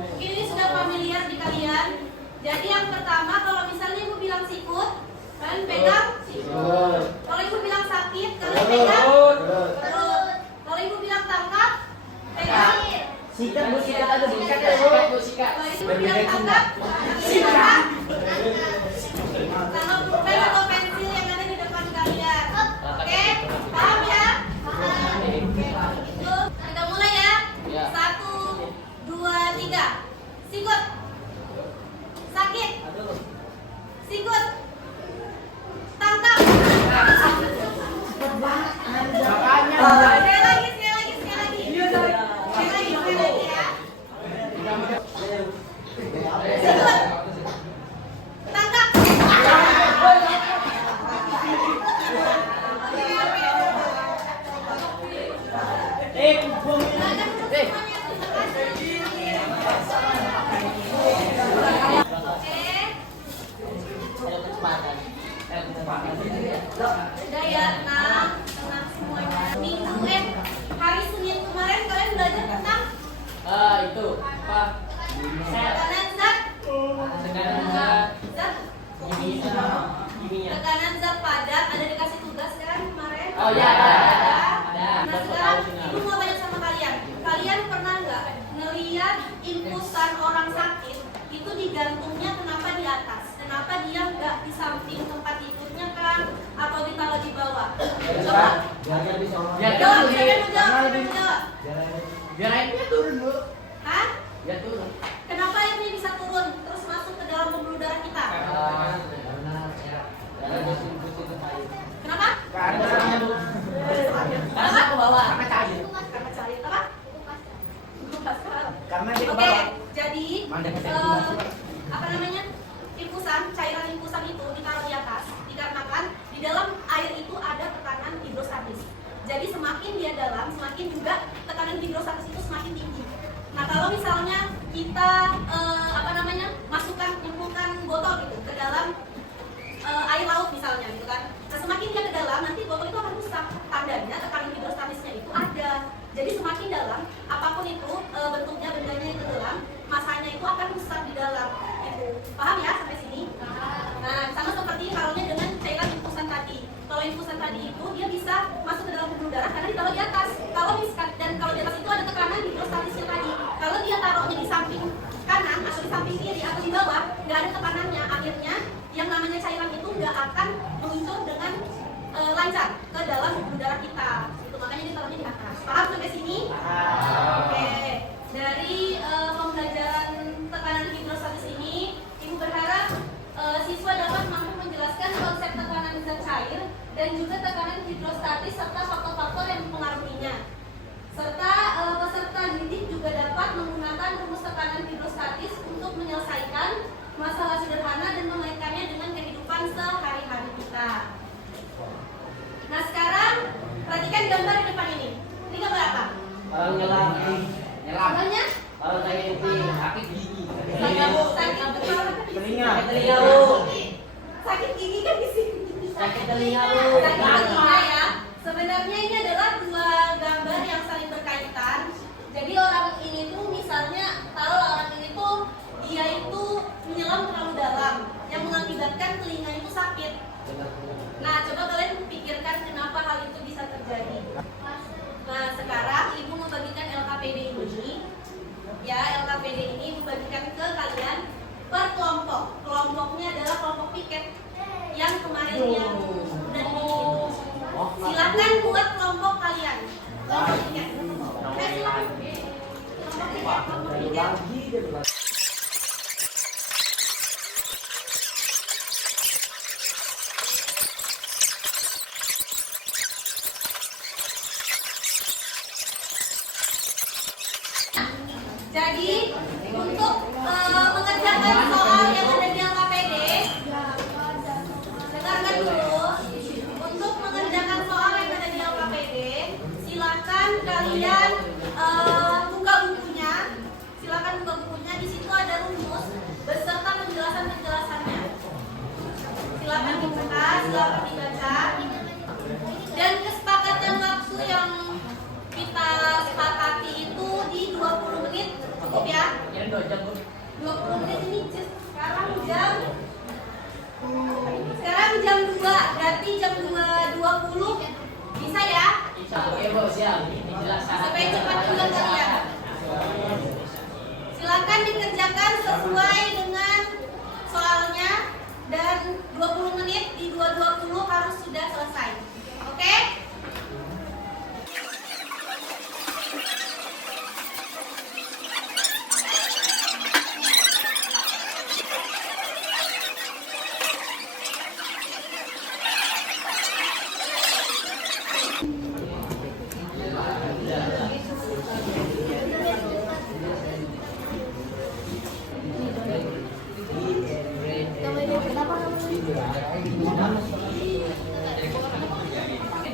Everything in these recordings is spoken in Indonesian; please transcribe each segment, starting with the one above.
Mungkin ini sudah familiar di kalian. Jadi yang pertama kalau misalnya ibu bilang sikut, kalian pegang sikut. Kalau ibu bilang sakit, kalian pegang perut. Kalau ibu bilang tangkap, pegang sikat bu, sikat aja bu, sikat. Kalau ibu bilang tangkap, sikat. Sama pulpen atau pensil yang ada di depan kalian. Oke, paham ya? Itu kita mulai ya. 1, 2, 3. Sikut. Sakit. Sikut. Tangkap. Sekali lagi ya. Sikut. Tangkap. Udah ya, tenang semuanya. Hari Senin kemarin kalian belajar tentang Itu apa? tekanan zat. Kimia. Tekanan zat padat ada dikasih tugas kan kemarin? Oh iya, ada. Nah sekarang ibu mau tanya sama kalian. Kalian pernah nggak ngeliat infusan orang sakit itu digantungnya kenapa di atas? Kenapa dia nggak di samping tempat tidurnya kan? Atau ditaruh di bawah? Coba. Jawab. Biar airnya turun bu. Hah? Biar turun. Kenapa airnya bisa turun terus masuk ke dalam pembuluh darah kita? Kenapa? Karena ke bawah. Karena cair. Karena cair apa? Karena dia ke Oke, bawah. jadi apa namanya? Cairan infusan itu ditaruh di atas dikarenakan di dalam air itu ada tekanan hidrostatis. Jadi semakin dia dalam, semakin juga tekanan hidrostatis itu semakin tinggi. Nah kalau misalnya kita nyemplungkan botol gitu ke dalam air laut misalnya gitu kan. Nah semakin dia ke dalam nanti botol itu akan rusak. Tandanya tekanan hidrostatisnya itu ada. Jadi semakin dalam, apapun itu bentuknya bendanya itu dalam, masanya itu akan rusak di dalam. Gitu. Paham ya sampai sini? Nah sama seperti halnya dengan cairan infusan tadi. Kalau infusan tadi itu dia bisa masuk ke dalam pembuluh darah karena ditaruh di atas. Kalau di atas itu ada tekanan hidrostatisnya tadi. Kalau dia taruhnya di samping kanan atau di samping kiri atau di bawah, nggak ada tekanannya. Akhirnya yang namanya cairan itu nggak akan meluncur dengan lancar ke dalam pembuluh darah kita. Itu makanya ditaruhnya di atas. Paham sampai sini? Oke. Dari pembelajaran tekanan hidrostatis ini, ibu berharap siswa dapat mampu menjelaskan konsep tekanan zat cair dan juga tekanan hidrostatis serta faktor-faktor yang mempengaruhinya. Serta peserta didik juga dapat menggunakan rumus tekanan hidrostatis untuk menyelesaikan masalah sederhana dan mengaitkannya dengan kehidupan sehari-hari kita. Nah sekarang perhatikan gambar di depan ini. Ini gambar apa? Nyelam. Gambarnya? Kalau saya sakit gigi. Sakit Telinga. Sakit gigi kan di sini. Sakit telinga bu. Sakit telinga ya. Sebenarnya ini adalah dua gambar yang saling berkaitan. Jadi orang ini tuh misalnya tahu orang ini tuh dia itu menyelam terlalu dalam yang mengakibatkan telinga itu sakit. Nah coba kalian pikirkan kenapa hal itu bisa terjadi. Nah sekarang ibu membagikan LKPD ini. Ya LKPD ini ibu bagikan ke kalian per kelompok. Kelompoknya adalah kelompok piket yang kemarin yang udah dibikin itu. Silakan buat kelompok kalian. Kelompok piket. Silakan. Kelompok piket. Jadi untuk mengerjakan soal yang ada di LKPD, dengarkan dulu. Untuk mengerjakan soal yang ada di LKPD, silakan kalian buka bukunya. Silakan buka bukunya. Di situ ada rumus beserta penjelasannya. Silakan dibuka, silakan dibaca. Dan kesepakatan waktu yang kita sepakati itu di 20 menit cukup ya? 2 jam. 20 menit ini sekarang jam 2, berarti jam 2.20 bisa ya? Oke, Bu, siap. Ini jelas Supaya cepat juga kalian. Silakan dikerjakan sesuai dengan soalnya dan 20 menit di 2.20 harus sudah selesai. Oke?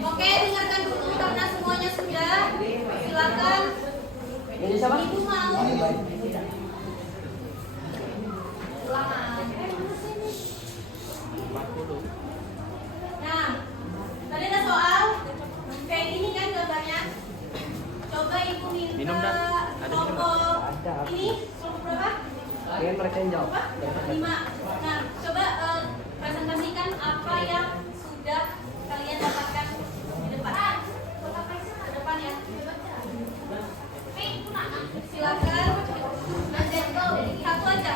Oke, dengarkan dulu karena semuanya sudah. Silakan. Ini siapa? Ibu mau ulangan. Nah, tadi ada soal kayak gini kan gambarnya. Coba ibu minta Minum, Dan. Ada minum, kelompok Ada. ini kelompok berapa? Pengen mereka yang jawab. Berapa? 5. Nah, coba presentasikan apa yang sudah kalian dapatkan di depan. Ke depan ya. Silakan. Satu aja.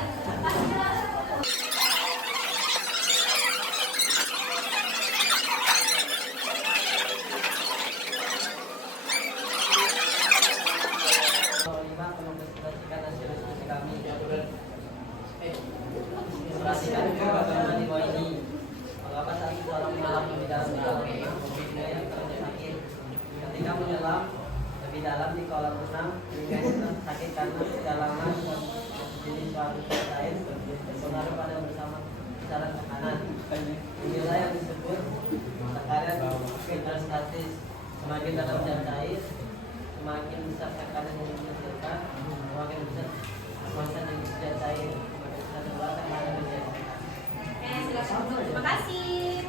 Perhatikan bagaimana di bawah ini. Mengapa saat seorang menyelam lebih dalam mobilnya yang sakit. Ketika menyelam lebih dalam di kolam renang, ringan sakit karena kedalaman jenis suatu air berpengaruh pada bersama besaran tekanan. Inilah yang disebut tekanan hidrostatis. Semakin dalam zat cair, semakin besar tekanan yang dihasilkan, semakin besar konsentrasi zat cair. Terima kasih.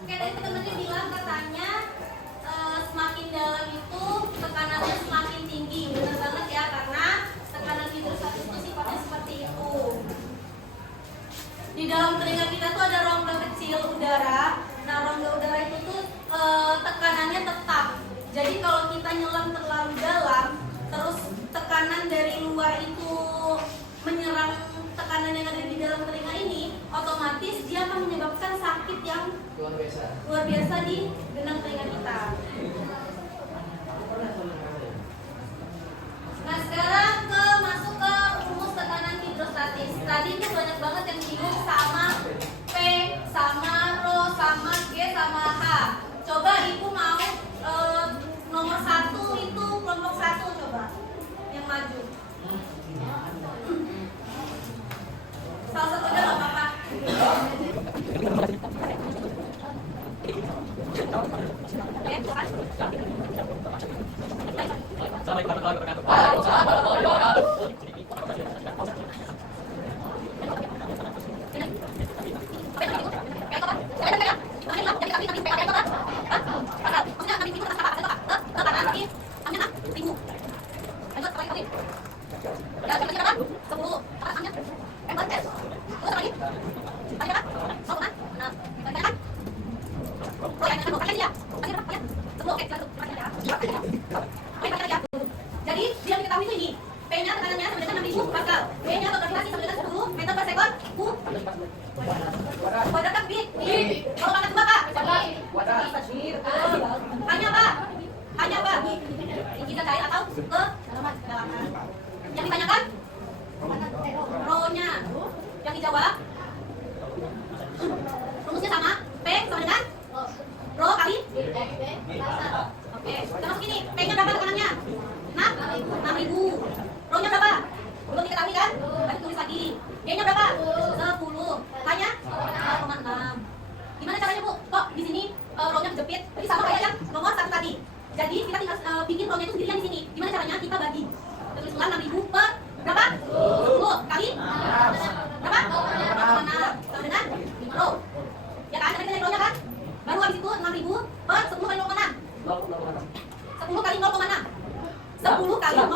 Oke, tadi teman-teman bilang katanya semakin dalam itu tekanannya semakin tinggi. Benar banget ya, karena tekanan hidrostatis itu sifatnya seperti itu. Di dalam telinga kita tuh ada rongga kecil udara. Nah, rongga udara itu tuh tekanannya tetap. Jadi kalau kita nyelam terlalu dalam, terus tekanan dari luar itu menyerang tekanan yang ada di dalam telinga ini, otomatis dia akan menyebabkan sakit yang luar biasa di genang telinga kita. Nah, sekarang masuk ke rumus tekanan hidrostatis. Tadi itu banyak banget yang bingung sama P, sama Rho, sama G, sama H. Coba ibu mau nomor 1 itu kelompok 1 coba yang maju. Salah satu aja nggak apa-apa. Jadi dia diketahui itu ini, P-nya tekanannya sama dengan 6.000 pascal, B-nya atau gravitasi sama dengan 10 meter per sekon, U kuadrat kan B, kalau pangkat 2 Kak, hanya apa? Hanya apa? Kita cair atau ke dalaman? Yang ditanyakan? Rho-nya. Yang dijawab? Rumusnya sama, P sama dengan Rho kali? Oke, kita masuk ini, P-nya berapa tekanannya? 6.000. Rho-nya berapa? Belum diketahui kan? Tadi tulis lagi. G-nya berapa? 10. H-nya 0,6. Gimana caranya, Bu? Kok di sini Rho-nya kejepit? Jadi sama kayak yang nomor 1 tadi. Jadi kita tinggal bikin Rho-nya itu sendirian di sini. Gimana caranya? Kita bagi. Kita tulis ulang 6.000 per berapa? 10 kali berapa? 0,6 sama dengan Rho. Ya kan? Kita cari Rho-nya kan? Baru habis itu 6.000 per 10 kali 0,6. kali 0,6. 10 kali 0,6.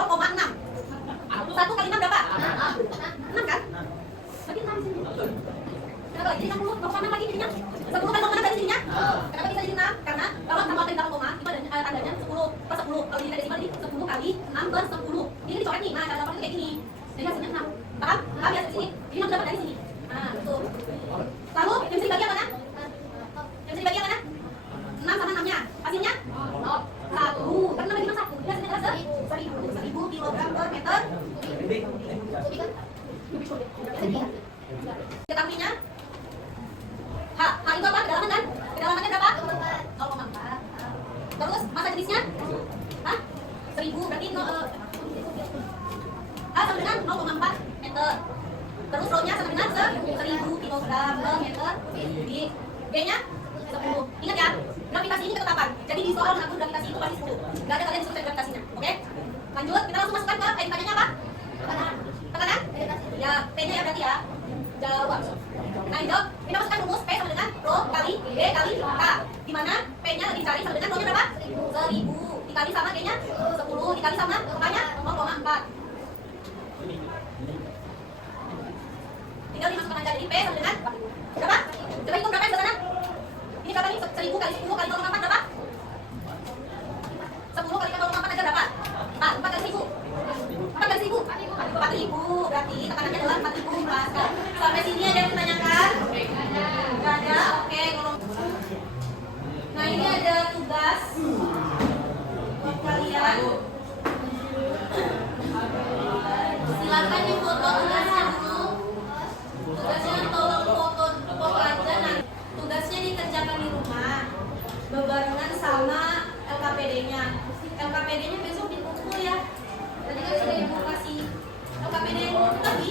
1 kali 6 berapa? 6 kan? Berarti 6 sini. Kenapa lagi? Jadi 60, 0,6 lagi jadinya. 10 kali 0,6 dari sininya. Kenapa bisa jadi 6? Karena kalau tambah dari dalam koma, itu ada tandanya 10 per 10. Kalau dilihat dari sini, 10 kali 6 per 10. Ini dicoret nih. Nah, cara dapatnya kayak gini. Jadi hasilnya 6. Paham? Paham ya sini? Ini 6 dapat dari sini. Nah, betul. Lalu, yang bisa dibagi apa, Nak? Yang bisa dibagi apa, Nak? 6 sama 6-nya. Hasilnya? 1. Karena bagi 6 1. Jadi hasilnya adalah 1000 kilogram per meter. Ketahuinya H itu apa? Kedalaman kan? Kedalamannya berapa? 0,4. Terus massa jenisnya? Hah? 1000 berarti H sama dengan 0,4 meter. Terus rho-nya sama dengan 1000 kilogram per meter. G-nya 10. Ingat ya, gravitasi ini ketetapan. Jadi di soal mengatur gravitasi itu pasti 10. Gak ada kalian disuruh cari gravitasinya. Oke? Lanjut, kita langsung masukkan ke tanya apa? Tekanan? Ya, P-nya ya berarti ya. Jawab. Nah, jawab. Kita masukkan rumus P sama dengan rho kali B kali K. Di mana P-nya dicari sama dengan rho-nya berapa? 1000. Dikali sama G-nya 10. Dikali sama K-nya 0,4. Tinggal dimasukkan aja. Jadi P sama dengan berapa? Coba hitung berapa yang sebelah sana? Ini berapa nih? 1000 kali 10 kali 0,4 berapa? 10 kali 0,4 aja berapa? 4 kali 1000. 4 kali 1000. 4000. Berarti tekanannya adalah 4000 pascal. Sampai sini ada yang ditanyakan? Enggak ada. Oke, kalau nah ini ada tugas buat kalian. Silakan difoto tugasnya dulu. Tugasnya tolong foto aja. Nah, tugasnya dikerjakan di rumah berbarengan sama LKPD-nya. LKPD-nya besok dikumpul ya. Tadi kan sudah ibu kasih LKPD tadi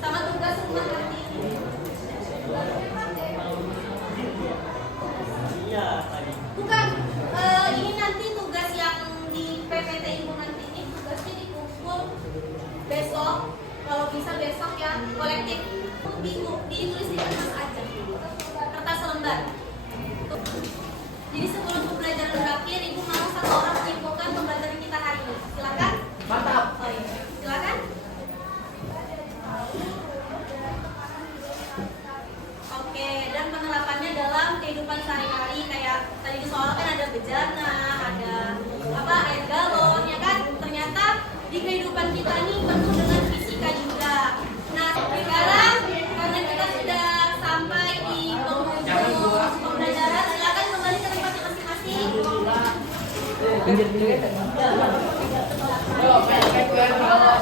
sama tugas rumah nanti. Bukan, ini nanti tugas yang di PPT ibu nanti ini tugasnya dikumpul besok. Kalau bisa besok ya kolektif. Ditulis di kertas aja, kertas lembar. Jadi sebelum pembelajaran berakhir, ibu mau satu orang menyimpulkan pembelajaran kita hari ini. Silakan. Mantap. Oh, iya. Silakan. Oke, dan penerapannya dalam kehidupan sehari-hari kayak tadi di soal kan ada bejana, ada apa air galon, ya kan? Ternyata di kehidupan kita ini penuh dengan fisika juga. Nah, sekarang karena kita sudah sampai di penghujung pembelajaran, silakan kembali ke tempat masing-masing.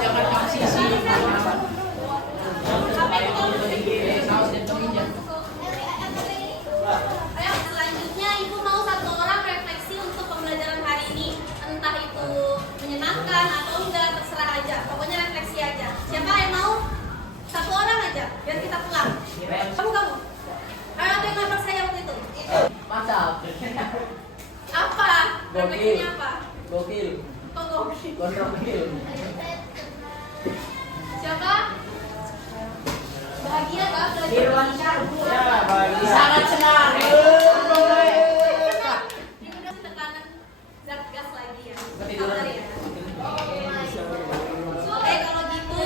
Jangan kasih sih. Ayo, selanjutnya ibu mau satu orang refleksi untuk pembelajaran hari ini. Entah itu menyenangkan atau enggak, terserah aja. Pokoknya refleksi aja. Siapa yang mau? Satu orang aja, biar kita pulang. Kamu. Ayo, yang nabrak saya waktu itu. Mantap. Apa? Refleksinya apa? Gokil. Kok gokil? Gokil. Siapa? Bahagia kah? Irwansyah. Ya, bahagia. Sangat senang. Ini udah tekanan zat gas lagi ya. Sabar ya. Oke, kalau gitu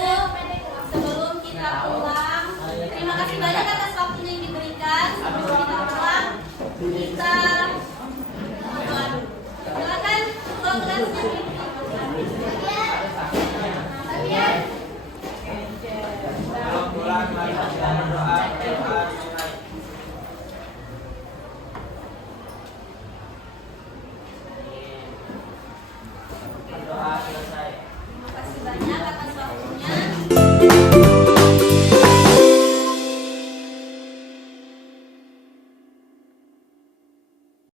sebelum kita pulang, terima kasih banyak atas waktunya yang diberikan. Sebelum kita pulang, kita berdoa dulu. Silakan kalau kelasnya.